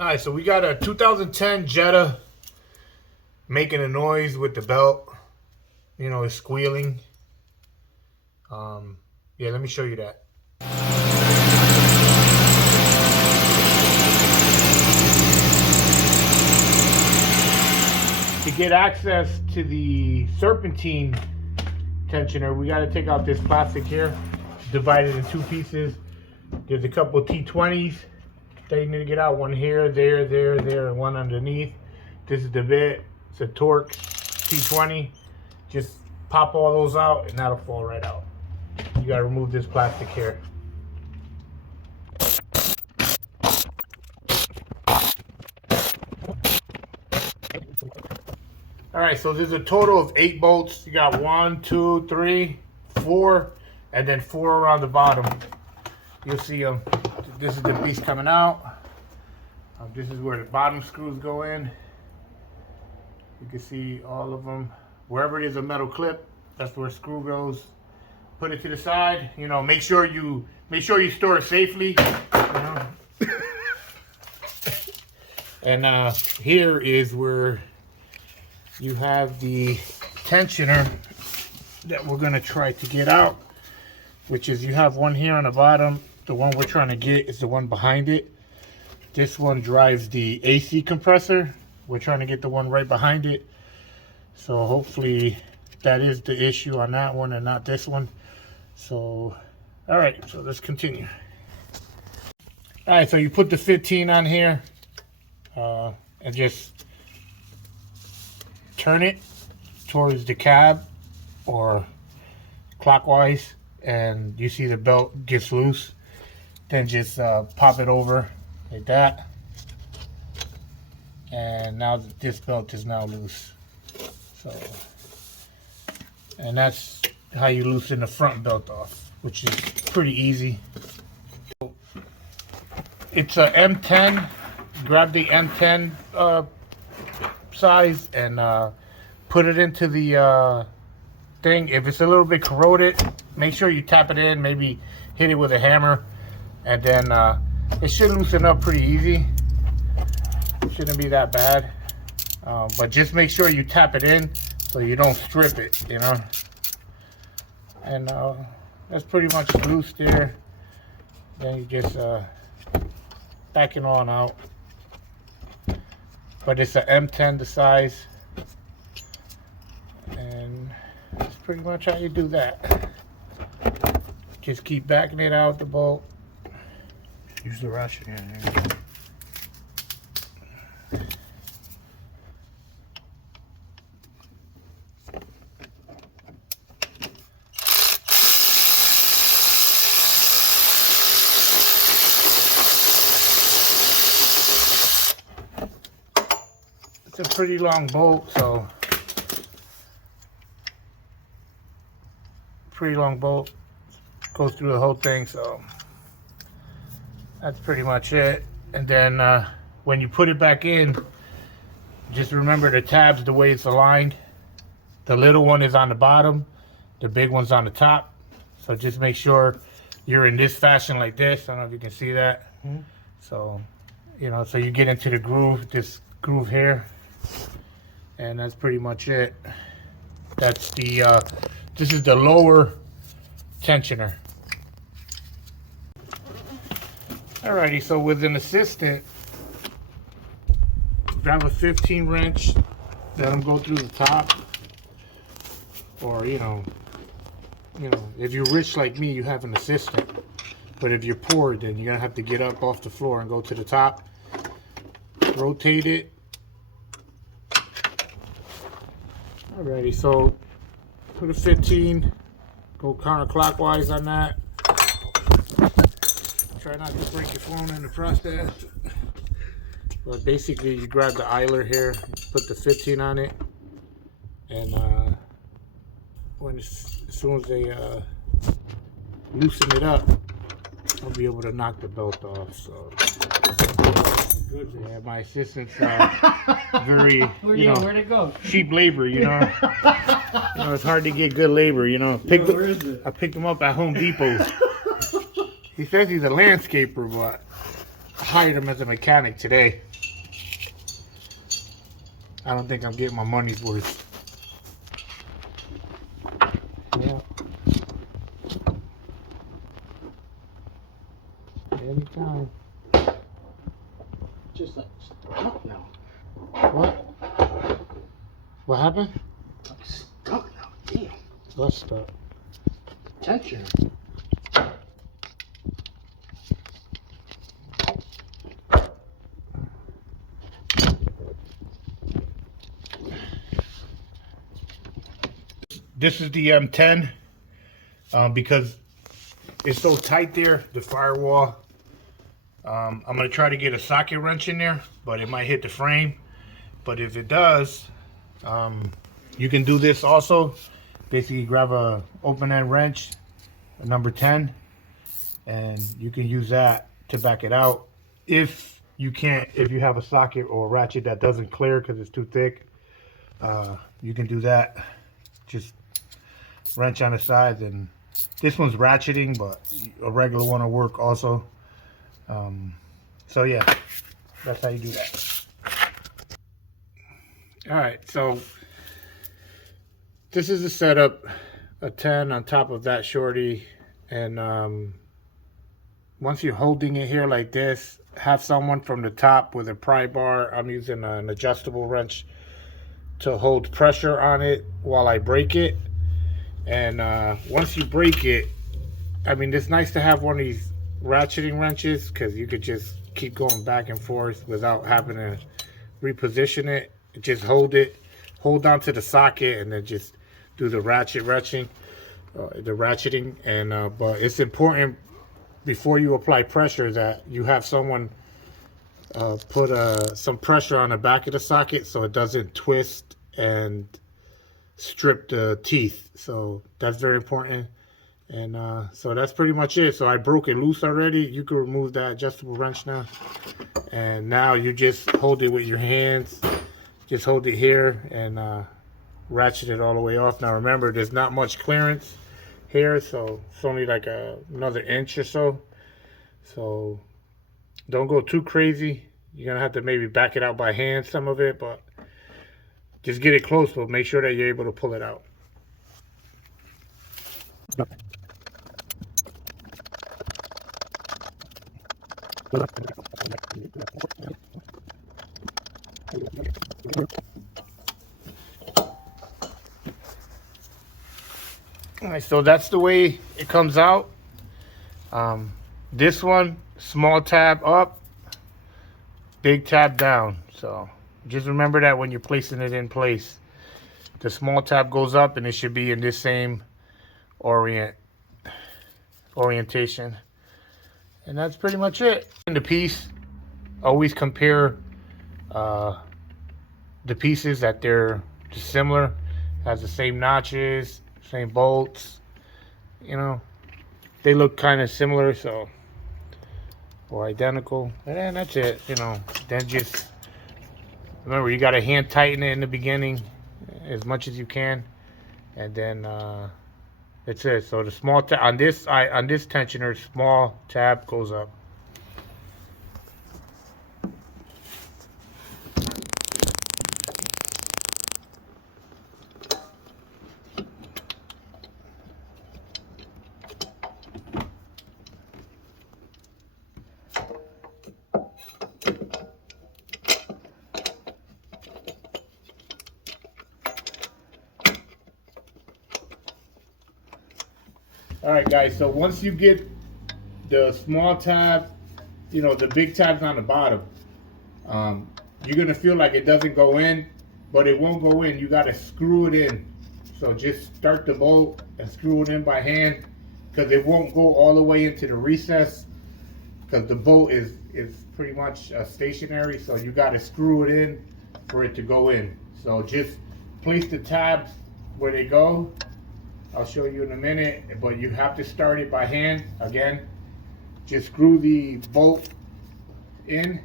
All right, so we got a 2010 Jetta making a noise with the belt. You know, it's squealing. Yeah, let me show you that. To get access to the serpentine tensioner, we got to take out this plastic here, divide it in two pieces. There's a couple of T20s that you need to get out. One here, there, and one underneath. This is the bit. It's a Torx T20. Just pop all those out and that'll fall right out. You gotta remove this plastic here. Alright, so there's a total of 8 bolts. You got 1, 2, 3, 4, and then 4 around the bottom. You'll see them. This is the piece coming out. This is where the bottom screws go in. You can see all of them. Wherever there's a metal clip, that's where a screw goes. Put it to the side. You know, make sure you store it safely. You know? And here is where you have the tensioner that we're gonna try to get out, which is you have one here on the bottom. The one we're trying to get is the one behind it. This one drives the AC compressor. We're trying to get the one right behind it. So hopefully that is the issue on that one and not this one. So, all right, so let's continue. All right, so you put the 15 on here and just turn it towards the cab or clockwise, and you see the belt gets loose. Then just pop it over like that. And now this belt is now loose. So, and that's how you loosen the front belt off, which is pretty easy. It's a M10. Grab the M10 size and put it into the thing. If it's a little bit corroded, make sure you tap it in, maybe hit it with a hammer, and then it should loosen up pretty easy. Shouldn't be that bad, but just make sure you tap it in so you don't strip it, you know. And that's pretty much loose there. Then you just back it on out. But it's an M10 the size, and that's pretty much how you do that. Just keep backing it out the bolt. Use the ratchet again. It's a pretty long bolt, so goes through the whole thing, so that's pretty much it. And then when you put it back in, just remember the tabs the way it's aligned. The little one is on the bottom, the big one's on the top. So just make sure you're in this fashion like this. I don't know if you can see that. So, you know, so you get into the groove, this groove here. And that's pretty much it. That's the this is the lower tensioner. Alrighty, so with an assistant, grab a 15 wrench, let them go through the top. Or you know, if you're rich like me, you have an assistant. But if you're poor, then you're gonna have to get up off the floor and go to the top. Rotate it. Alrighty, so put a 15, go counterclockwise on that. Try not to break your phone in the process. But basically, you grab the idler here, put the 15 on it, and as soon as they loosen it up, I'll be able to knock the belt off. So. Yeah, my assistant's very, where'd it go? cheap labor, you know. It's hard to get good labor, you know. Where is it? I picked him up at Home Depot. He says he's a landscaper, but hired him as a mechanic today. I don't think I'm getting my money's worth. Yeah. Anytime. Just like stuck now. What? What happened? Like stuck now. Damn. What's stuck? Tension. This is the M10 because it's so tight there, the firewall. I'm going to try to get a socket wrench in there, but it might hit the frame. But if it does, you can do this also. Basically grab a open end wrench, a number 10, and you can use that to back it out. If you have a socket or a ratchet that doesn't clear because it's too thick, you can do that. Just wrench on the sides, and this one's ratcheting, but a regular one will work also. So yeah, that's how you do that. All right, so this is the setup, a 10 on top of that shorty, and once you're holding it here like this, have someone from the top with a pry bar. I'm using an adjustable wrench to hold pressure on it while I break it. And once you break it, I mean, it's nice to have one of these ratcheting wrenches because you could just keep going back and forth without having to reposition it. Just hold onto the socket, and then just do the ratcheting. And but it's important before you apply pressure that you have someone put some pressure on the back of the socket so it doesn't twist and strip the teeth. So that's very important. And so that's pretty much it. So I broke it loose already. You can remove that adjustable wrench now, and now you just hold it with your hands. Just hold it here and ratchet it all the way off. Now remember, there's not much clearance here, so it's only like another inch or so. So don't go too crazy. You're gonna have to maybe back it out by hand, some of it, but just get it close, but make sure that you're able to pull it out. All right, so that's the way it comes out. This one, small tab up, big tab down. So just remember that when you're placing it in place. The small tab goes up, and it should be in this same orientation. And that's pretty much it. In the piece, always compare the pieces that they're just similar, has the same notches, same bolts, you know, they look kind of similar, so, or identical, and then that's it, you know. Then just remember, you got to hand tighten it in the beginning as much as you can, and then that's it. So the small tab on this tensioner, small tab goes up. Alright guys, so once you get the small tab, you know, the big tab's on the bottom, you're going to feel like it doesn't go in, but it won't go in. You got to screw it in. So just start the bolt and screw it in by hand, because it won't go all the way into the recess, because the bolt is pretty much stationary, so you got to screw it in for it to go in. So just place the tabs where they go. I'll show you in a minute, but you have to start it by hand. Again, just screw the bolt in.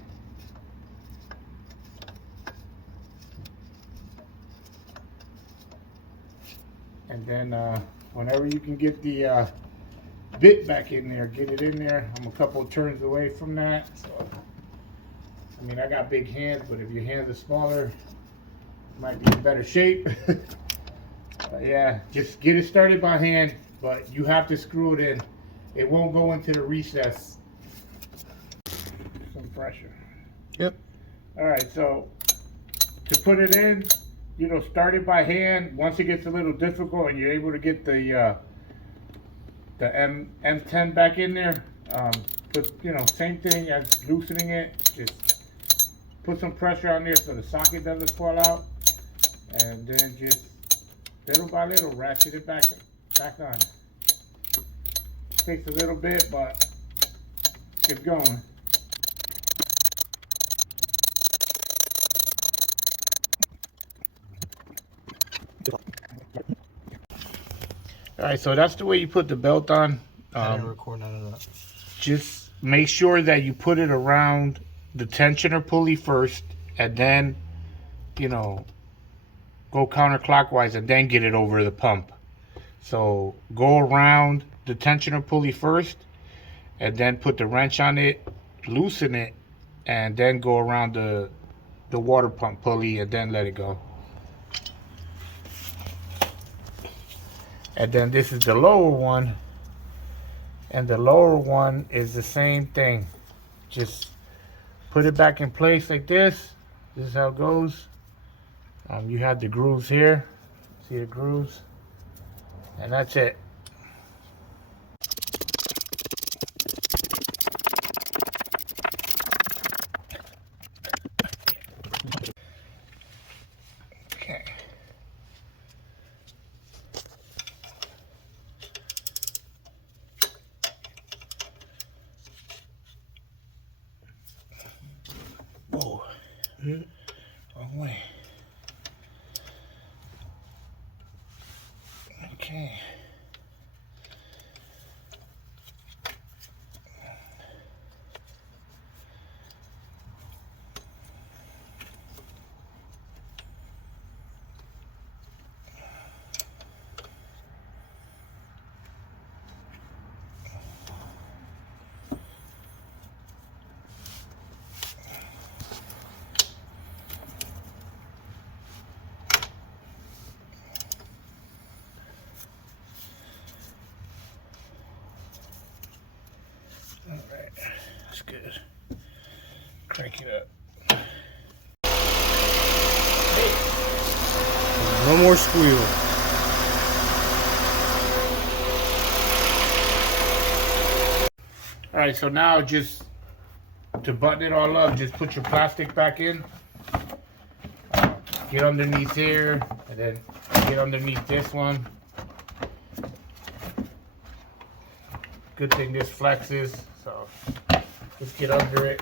And then whenever you can get the bit back in there, get it in there. I'm a couple of turns away from that. So I mean, I got big hands, but if your hands are smaller, you might be in better shape. Yeah, just get it started by hand, but you have to screw it in. It won't go into the recess. Some pressure. Yep. All right, so to put it in, you know, start it by hand. Once it gets a little difficult and you're able to get the M10 back in there, but you know, same thing as loosening it. Just put some pressure on there so the socket doesn't fall out, and then just little by little ratchet it back on. Takes a little bit, but it's going. All right, so that's the way you put the belt on. I didn't record none of that. Just make sure that you put it around the tensioner pulley first, and then, you know, go counterclockwise and then get it over the pump. So go around the tensioner pulley first, and then put the wrench on it, loosen it, and then go around the water pump pulley and then let it go. And then this is the lower one, and the lower one is the same thing. Just put it back in place like this. This is how it goes. You have the grooves here. See the grooves? And that's it. Okay. Whoa. Wrong way. Okay. All right, that's good. Crank it up. No more squeal. All right, so now just to button it all up, just put your plastic back in. Get underneath here, and then get underneath this one. Good thing this flexes, so just get under it.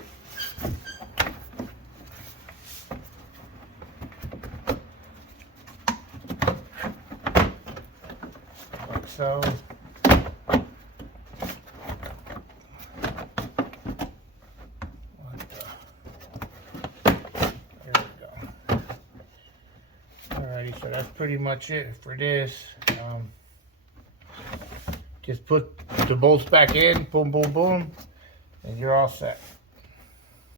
Like so. There we go. Alrighty, so that's pretty much it for this. Just put the bolts back in, boom, boom, boom, and you're all set.